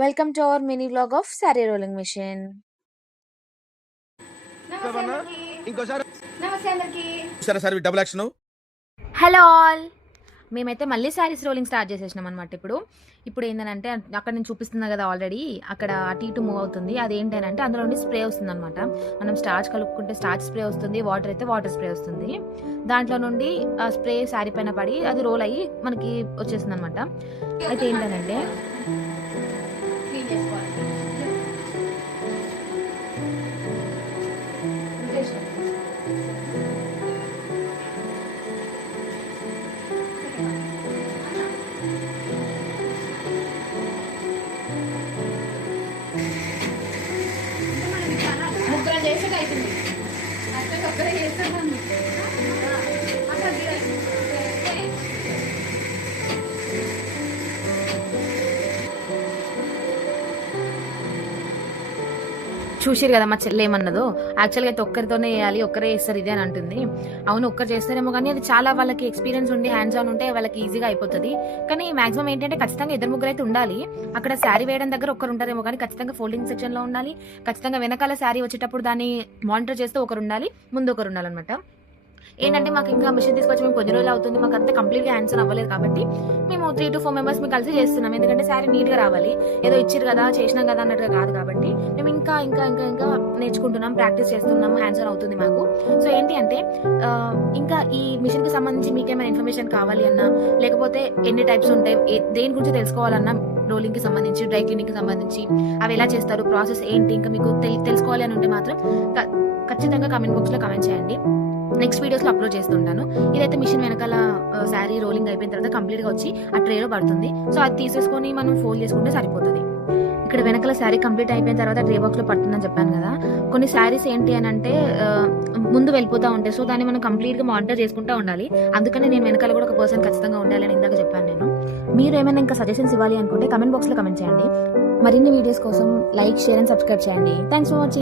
Welcome to our mini vlog of sari rolling machine. Hello all, మేమైతే మళ్ళీ saris rolling start చేసేసినాం అనమాట. ఇప్పుడు ఏంటంటే అక్కడ నేను చూపిస్తున్నా కదా, ఆల్రెడీ అక్కడ అటు ఇటు మూవ్ అవుతుంది. అది ఏంటంటే అందులో నుండి స్ప్రే వస్తుంది అనమాట. మనం స్టార్చ్ కలుపుకుంటే స్టార్చ్ స్ప్రే వస్తుంది, వాటర్ అయితే వాటర్ స్ప్రే వస్తుంది. దాంట్లో నుండి ఆ స్ప్రే శారీ పైన పడి అది రోల్ అయ్యి మనకి వచ్చేస్తుంది అనమాట. అయితే ఏంటంటే ముగ్గురం చేసేది అవుతుంది. అట్లా ఒక్కరే చేస్తాను. చూసిరు కదా మా చెల్లి ఏమన్నదో. యాక్చువల్గా అయితే ఒక్కరితోనే వేయాలి, ఒక్కరే చేస్తారు ఇది అని అంటుంది. అవును, ఒక్కరు చేస్తారేమో, కానీ అది చాలా వాళ్ళకి ఎక్స్పీరియన్స్ ఉండి హ్యాండ్స్ ఆన్ ఉంటే వాళ్ళకి ఈజీగా అయిపోతుంది. కానీ మాక్సిమం ఏంటంటే ఖచ్చితంగా ఇద్దరు ముగ్గురు అయితే ఉండాలి. అక్కడ శారీ వేయడం దగ్గర ఒక్కరు ఉంటారేమో, కానీ ఖచ్చితంగా ఫోల్డింగ్ సెక్షన్ లో ఉండాలి. ఖచ్చితంగా వెనకాల శారీ వచ్చేటప్పుడు దాన్ని మానిటర్ చేస్తూ ఒకరు ఉండాలి, ముందు ఒకరు ఉండాలన్నమాట. ఏంటంటే మాకు ఇంకా మిషన్ తీసుకొచ్చి మేము కొన్ని రోజులు అవుతుంది, మాకు అంతా కంప్లీట్గా ఆన్సర్ అవ్వలేదు. కాబట్టి మేము 3 to 4 మెంబర్స్ మేము కలిసి చేస్తున్నాం. ఎందుకంటే శారీ నీట్గా రావాలి, ఏదో ఇచ్చిరు కదా చేసినాం కదా అన్నట్టుగా కాదు. కాబట్టి మేము ఇంకా ఇంకా ఇంకా ఇంకా నేర్చుకుంటున్నాం, ప్రాక్టీస్ చేస్తున్నాం, ఆన్సర్ అవుతుంది మాకు. సో ఏంటి అంటే ఇంకా ఈ మిషన్కి సంబంధించి మీకేమైనా ఇన్ఫర్మేషన్ కావాలి అన్నా, లేకపోతే ఎన్ని టైప్స్ ఉంటాయి, దేని గురించి తెలుసుకోవాలన్నా, రోలింగ్ కి సంబంధించి, డ్రై క్లీనింగ్ కి సంబంధించి అవి ఎలా చేస్తారు, ప్రాసెస్ ఏంటి, ఇంకా మీకు తెలుసుకోవాలి అని ఉంటే మాత్రం ఖచ్చితంగా కామెంట్ బాక్స్ లో కామెంట్ చేయండి. నెక్స్ట్ వీడియోస్ లో అప్లోడ్ చేస్తుంటాను. ఇదైతే మిషన్ వెనకాల శారీ రోలింగ్ అయిపోయిన తర్వాత కంప్లీట్ గా వచ్చి ఆ ట్రేలో పడుతుంది. సో అది తీసేసుకొని మనం ఫోల్డ్ చేసుకుంటే సరిపోతుంది. ఇక్కడ వెనకాల శారీ కంప్లీట్ అయిపోయిన తర్వాత ట్రే బాక్స్ లో పడుతుందని చెప్పాను కదా. కొన్ని శారీస్ ఏంటి అని అంటే ముందు వెళ్ళిపోతా ఉంటాయి. సో దాన్ని మనం కంప్లీట్ గా మానిటర్ చేసుకుంటూ ఉండాలి. అందుకని నేను వెనకాల కూడా ఒక పర్సన్ ఖచ్చితంగా ఉండాలి అని ఇందాక చెప్పాను నేను. మీరు ఏమైనా ఇంకా సజెషన్స్ ఇవ్వాలి అనుకుంటే కమెంట్ బాక్స్ లో కమెంట్ చేయండి. మరిన్ని వీడియోస్ కోసం లైక్, షేర్ అండ్ సబ్స్క్రైబ్ చేయండి. Thanks for watching.